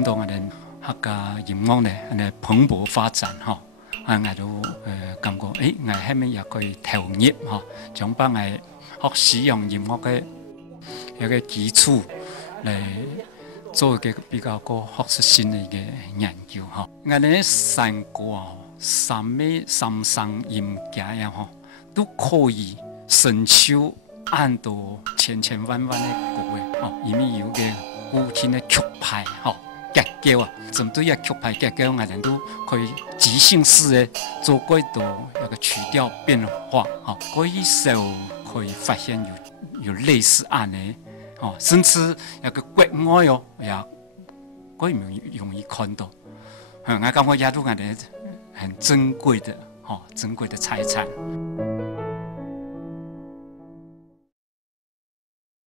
传统的客家音乐呢，安蓬勃发展哈。我都感觉我下面也可以投入哈，將把我學使用音樂嘅一個基礎嚟做一個比較個學術性嘅一個研究哈。我哋三個三生音家呀哈，都可以承受按到千萬的歌嘅哦，因為有個古琴嘅曲牌哈。結構啊，針對一曲牌結構，我哋都可以即興式的做幾多一個曲調變化，哦，嗰一首可以發現有類似案的，哦，甚至一個國外哦，也可以容易看到，我感覺也都係很珍貴的，哦，珍貴的財產。